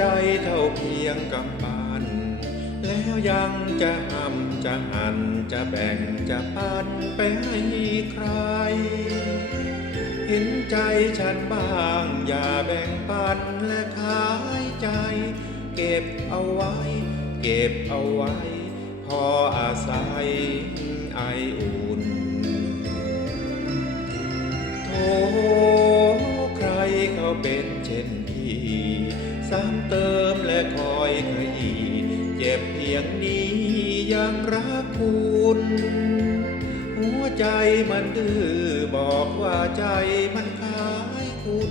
จเท่าเพียงกำปั้นแล้วยังจะห้ำจะหันจะแบ่งจะปันไปให้ใคร เห็นใจฉันบ้างอย่าแบ่งปันและขายใจ เก็บเอาไว้ เก็บเอาไว้ ซ้ำเติมและคอยขยี้เจ็บเพียงนี้ยังรักคุณ หัวใจมันดื้อบอกว่าใจมันขายคุณ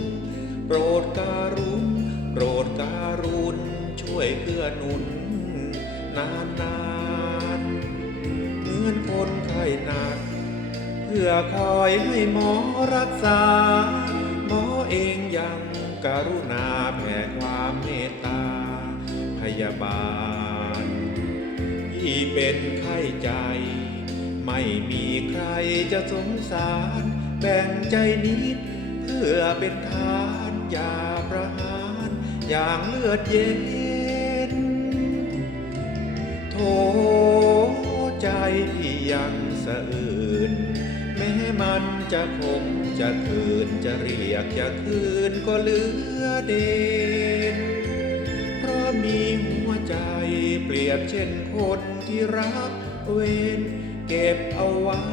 โปรดการุณโปรดการุณช่วยเพื่อนุนนานนานเหมือนคนไข้หนัก เพื่อคอยให้หมอรักษา หมอเองยัง การุณาแผ่ความเมตตา พยาบาล ที่เป็นไข้ใจ ไม่มีใครจะสงสาร แบ่งใจนิด เพื่อเป็นทานยาประหาร อย่างเลือดเย็น โทใจพี่ยังสะอื่น แม้มันจะคงจะคืนจะเรียกจะคืนก็เหลือเด่นเพราะมีหัวใจเปรียบเช่นคนที่รักเวนเก็บเอาไว้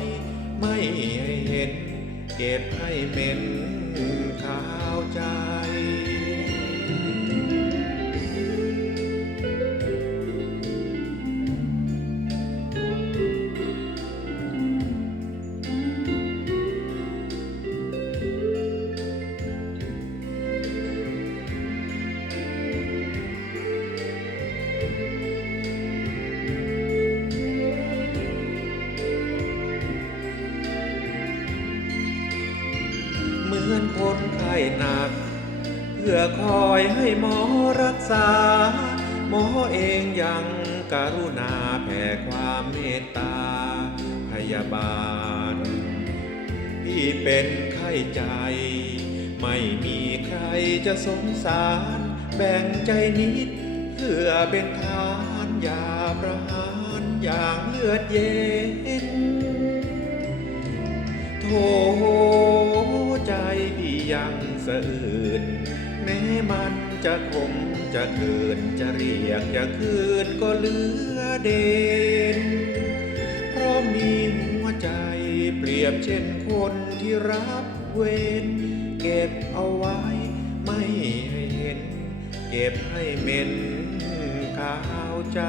ไม่ให้เห็น เก็บให้เหม็น เหมือนคนไข้หนัก เพื่อคอยให้หมอรักษา หมอเองยังการุณาแผ่ความเมตตา พยาบาลพี่เป็นไข้ใจ ไม่มีใครจะสงสาร แบ่งใจนิด เพื่อเป็นทานยาประหารอย่างเลือดเย็นโท ยังสะอื่น แม้มันจะคงจะเกินจะเรียกจะคืนก็เหลือเด่นเพราะมีหัวใจเปรียบเช่นคนที่รับเวรเก็บเอาไว้ไม่ให้เห็น เก็บให้เหม็นข้าวใจ